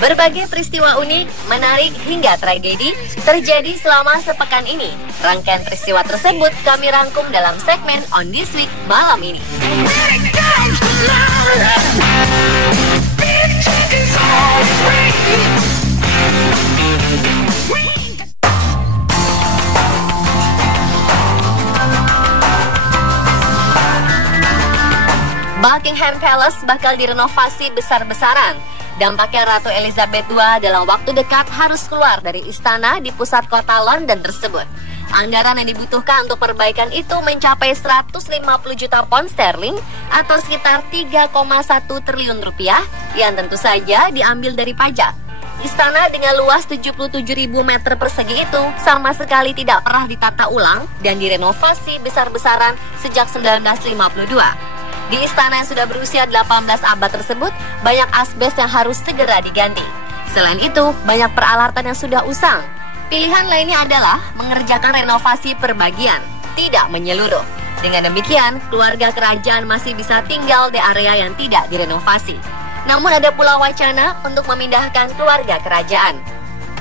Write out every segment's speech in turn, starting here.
Berbagai peristiwa unik, menarik hingga tragedi terjadi selama sepekan ini. Rangkaian peristiwa tersebut kami rangkum dalam segmen On This Week malam ini. Buckingham Palace bakal direnovasi besar-besaran. Dampaknya Ratu Elizabeth II dalam waktu dekat harus keluar dari istana di pusat kota London tersebut. Anggaran yang dibutuhkan untuk perbaikan itu mencapai 150 juta pound sterling atau sekitar 3,1 triliun rupiah yang tentu saja diambil dari pajak. Istana dengan luas 77.000 meter persegi itu sama sekali tidak pernah ditata ulang dan direnovasi besar-besaran sejak 1952. Di istana yang sudah berusia 18 abad tersebut, banyak asbes yang harus segera diganti. Selain itu, banyak peralatan yang sudah usang. Pilihan lainnya adalah mengerjakan renovasi perbagian, tidak menyeluruh. Dengan demikian, keluarga kerajaan masih bisa tinggal di area yang tidak direnovasi. Namun ada pula wacana untuk memindahkan keluarga kerajaan.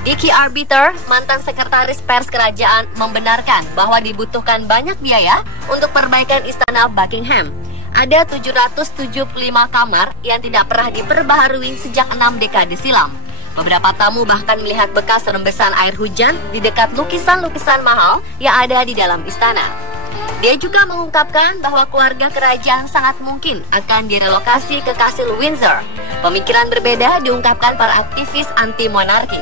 Dickie Arbiter, mantan sekretaris pers kerajaan, membenarkan bahwa dibutuhkan banyak biaya untuk perbaikan istana Buckingham. Ada 775 kamar yang tidak pernah diperbaharui sejak 6 dekade silam. Beberapa tamu bahkan melihat bekas rembesan air hujan di dekat lukisan-lukisan mahal yang ada di dalam istana. Dia juga mengungkapkan bahwa keluarga kerajaan sangat mungkin akan direlokasi ke Kastil Windsor. Pemikiran berbeda diungkapkan para aktivis anti-monarki.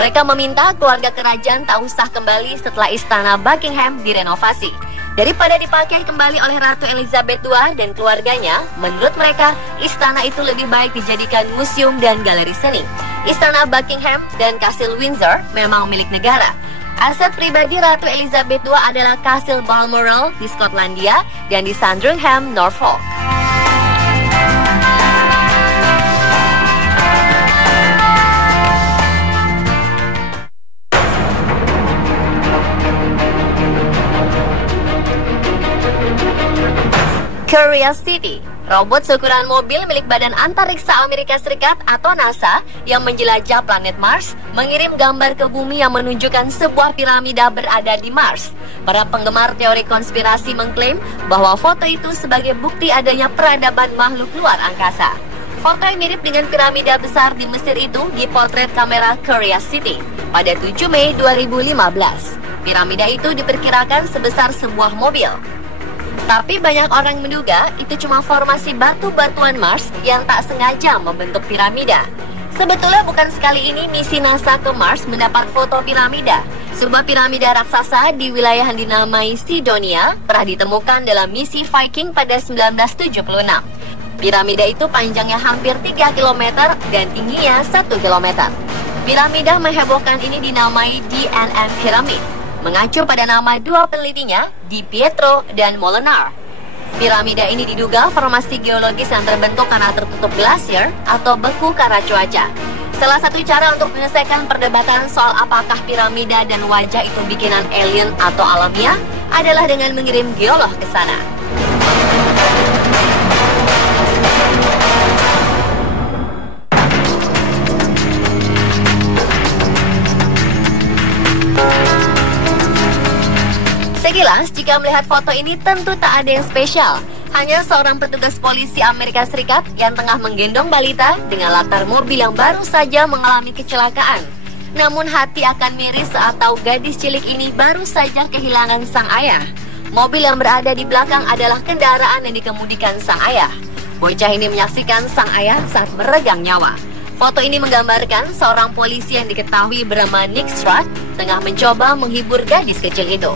Mereka meminta keluarga kerajaan tak usah kembali setelah istana Buckingham direnovasi. Daripada dipakai kembali oleh Ratu Elizabeth II dan keluarganya, menurut mereka, istana itu lebih baik dijadikan museum dan galeri seni. Istana Buckingham dan Kastil Windsor memang milik negara. Aset pribadi Ratu Elizabeth II adalah Kastil Balmoral di Skotlandia dan di Sandringham, Norfolk. Curiosity, robot seukuran mobil milik Badan Antariksa Amerika Serikat atau NASA yang menjelajah planet Mars, mengirim gambar ke bumi yang menunjukkan sebuah piramida berada di Mars. Para penggemar teori konspirasi mengklaim bahwa foto itu sebagai bukti adanya peradaban makhluk luar angkasa. Foto yang mirip dengan piramida besar di Mesir itu dipotret kamera Curiosity pada 7 Mei 2015. Piramida itu diperkirakan sebesar sebuah mobil. Tapi banyak orang menduga itu cuma formasi batu-batuan Mars yang tak sengaja membentuk piramida. Sebetulnya bukan sekali ini misi NASA ke Mars mendapat foto piramida. Sebuah piramida raksasa di wilayah yang dinamai Sidonia pernah ditemukan dalam misi Viking pada 1976. Piramida itu panjangnya hampir 3 km dan tingginya 1 km. Piramida menghebohkan ini dinamai DNM Pyramid, mengacu pada nama dua penelitinya, Di Pietro dan Molenaar. Piramida ini diduga formasi geologis yang terbentuk karena tertutup glasier atau beku karena cuaca. Salah satu cara untuk menyelesaikan perdebatan soal apakah piramida dan wajah itu bikinan alien atau alamiah adalah dengan mengirim geolog ke sana. Sekilas, jika melihat foto ini tentu tak ada yang spesial. Hanya seorang petugas polisi Amerika Serikat yang tengah menggendong balita dengan latar mobil yang baru saja mengalami kecelakaan. Namun hati akan miris saat tahu gadis cilik ini baru saja kehilangan sang ayah. Mobil yang berada di belakang adalah kendaraan yang dikemudikan sang ayah. Bocah ini menyaksikan sang ayah saat meregang nyawa. Foto ini menggambarkan seorang polisi yang diketahui bernama Nick Stratt tengah mencoba menghibur gadis kecil itu.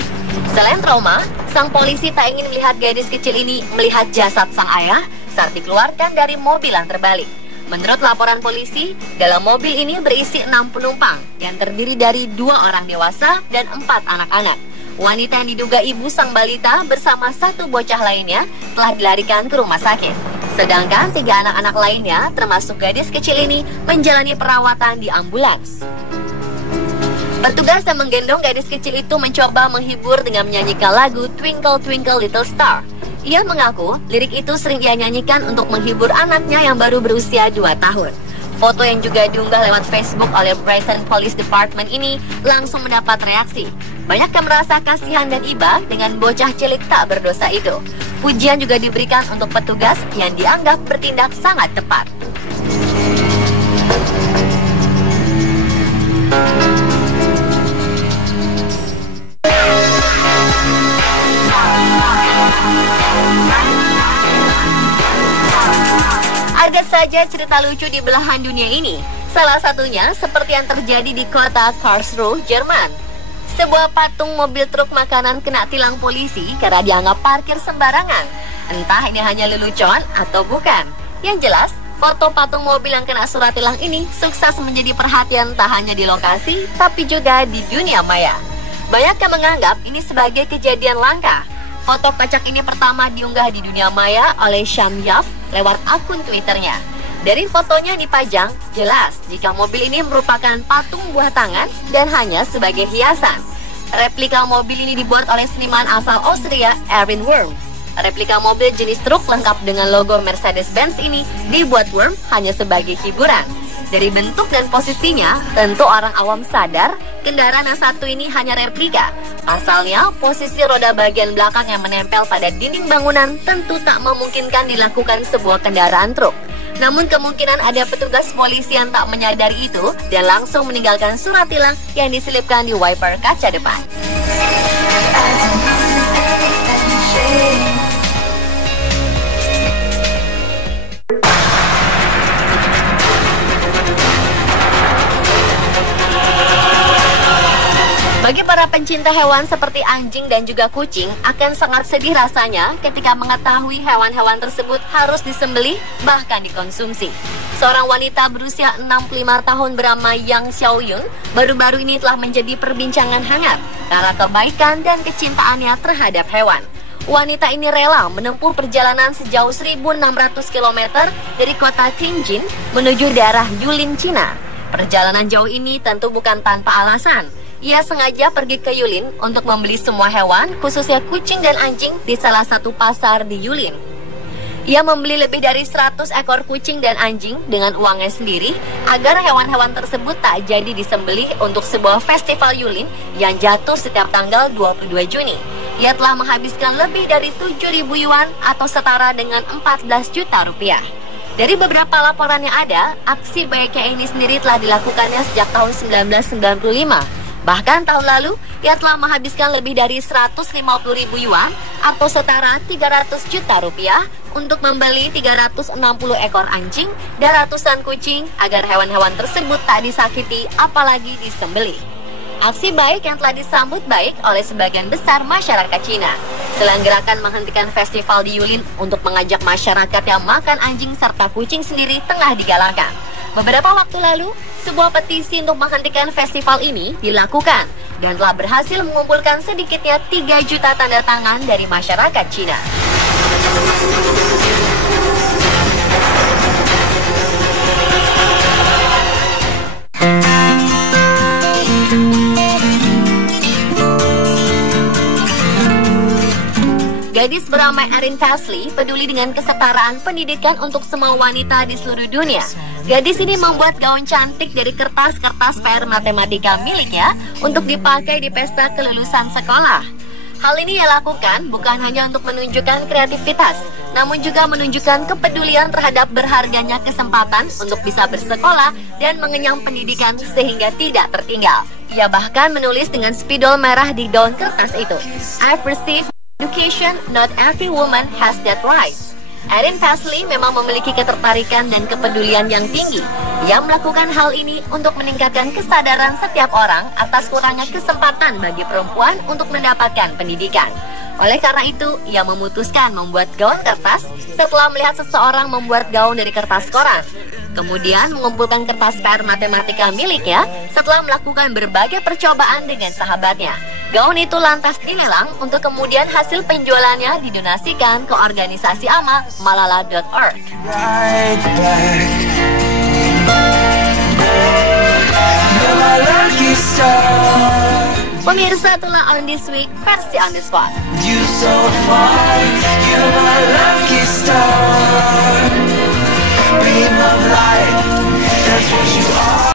Selain trauma, sang polisi tak ingin melihat gadis kecil ini melihat jasad sang ayah saat dikeluarkan dari mobil yang terbalik. Menurut laporan polisi, dalam mobil ini berisi 6 penumpang yang terdiri dari 2 orang dewasa dan 4 anak-anak. Wanita yang diduga ibu sang balita bersama 1 bocah lainnya telah dilarikan ke rumah sakit. Sedangkan 3 anak-anak lainnya, termasuk gadis kecil ini, menjalani perawatan di ambulans. Petugas yang menggendong gadis kecil itu mencoba menghibur dengan menyanyikan lagu Twinkle Twinkle Little Star. Ia mengaku lirik itu sering ia nyanyikan untuk menghibur anaknya yang baru berusia 2 tahun. Foto yang juga diunggah lewat Facebook oleh Brighton Police Department ini langsung mendapat reaksi. Banyak yang merasa kasihan dan iba dengan bocah cilik tak berdosa itu. Pujian juga diberikan untuk petugas yang dianggap bertindak sangat tepat. Ada saja cerita lucu di belahan dunia ini. Salah satunya seperti yang terjadi di kota Karlsruhe, Jerman. Sebuah patung mobil truk makanan kena tilang polisi karena dianggap parkir sembarangan. Entah ini hanya lelucon atau bukan. Yang jelas, foto patung mobil yang kena surat tilang ini sukses menjadi perhatian tak hanya di lokasi, tapi juga di dunia maya. Banyak yang menganggap ini sebagai kejadian langka. Foto kocak ini pertama diunggah di dunia maya oleh Sean Yaf lewat akun Twitternya. Dari fotonya dipajang, jelas jika mobil ini merupakan patung buah tangan dan hanya sebagai hiasan. Replika mobil ini dibuat oleh seniman asal Austria, Erwin Wurm. Replika mobil jenis truk lengkap dengan logo Mercedes-Benz ini dibuat Wurm hanya sebagai hiburan. Dari bentuk dan posisinya, tentu orang awam sadar kendaraan yang satu ini hanya replika. Pasalnya, posisi roda bagian belakang yang menempel pada dinding bangunan tentu tak memungkinkan dilakukan sebuah kendaraan truk. Namun kemungkinan ada petugas polisi yang tak menyadari itu dan langsung meninggalkan surat tilang yang diselipkan di wiper kaca depan. Bagi para pencinta hewan seperti anjing dan juga kucing, akan sangat sedih rasanya ketika mengetahui hewan-hewan tersebut harus disembelih bahkan dikonsumsi. Seorang wanita berusia 65 tahun bernama Yang Xiaoyun baru-baru ini telah menjadi perbincangan hangat karena kebaikan dan kecintaannya terhadap hewan. Wanita ini rela menempuh perjalanan sejauh 1.600 km dari kota Tianjin menuju daerah Yulin, Cina. Perjalanan jauh ini tentu bukan tanpa alasan. Ia sengaja pergi ke Yulin untuk membeli semua hewan, khususnya kucing dan anjing, di salah satu pasar di Yulin. Ia membeli lebih dari 100 ekor kucing dan anjing dengan uangnya sendiri agar hewan-hewan tersebut tak jadi disembelih untuk sebuah festival Yulin yang jatuh setiap tanggal 22 Juni. Ia telah menghabiskan lebih dari 7.000 yuan atau setara dengan 14 juta rupiah. Dari beberapa laporan yang ada, aksi baiknya ini sendiri telah dilakukannya sejak tahun 1995. Bahkan tahun lalu, ia telah menghabiskan lebih dari 150.000 yuan atau setara 300 juta rupiah untuk membeli 360 ekor anjing dan ratusan kucing agar hewan-hewan tersebut tak disakiti apalagi disembelih. Aksi baik yang telah disambut baik oleh sebagian besar masyarakat Cina. Selain gerakan menghentikan festival di Yulin untuk mengajak masyarakat yang makan anjing serta kucing sendiri tengah digalakan. Beberapa waktu lalu, sebuah petisi untuk menghentikan festival ini dilakukan dan telah berhasil mengumpulkan sedikitnya 3 juta tanda tangan dari masyarakat Cina. Gadis bernama Erin Pasley peduli dengan kesetaraan pendidikan untuk semua wanita di seluruh dunia. Gadis ini membuat gaun cantik dari kertas-kertas PR matematika miliknya untuk dipakai di pesta kelulusan sekolah. Hal ini ia lakukan bukan hanya untuk menunjukkan kreativitas, namun juga menunjukkan kepedulian terhadap berharganya kesempatan untuk bisa bersekolah dan mengenyam pendidikan sehingga tidak tertinggal. Ia bahkan menulis dengan spidol merah di gaun kertas itu, "I've received education, not every woman has that right." Erin Pasley memang memiliki ketertarikan dan kepedulian yang tinggi. Ia melakukan hal ini untuk meningkatkan kesadaran setiap orang atas kurangnya kesempatan bagi perempuan untuk mendapatkan pendidikan. Oleh karena itu, ia memutuskan membuat gaun kertas setelah melihat seseorang membuat gaun dari kertas koran. Kemudian mengumpulkan kertas PR matematika miliknya setelah melakukan berbagai percobaan dengan sahabatnya. Gaun itu lantas dilelang untuk kemudian hasil penjualannya didonasikan ke organisasi amal Malala.org. Pemirsa, itulah On This Week versi On The Spot.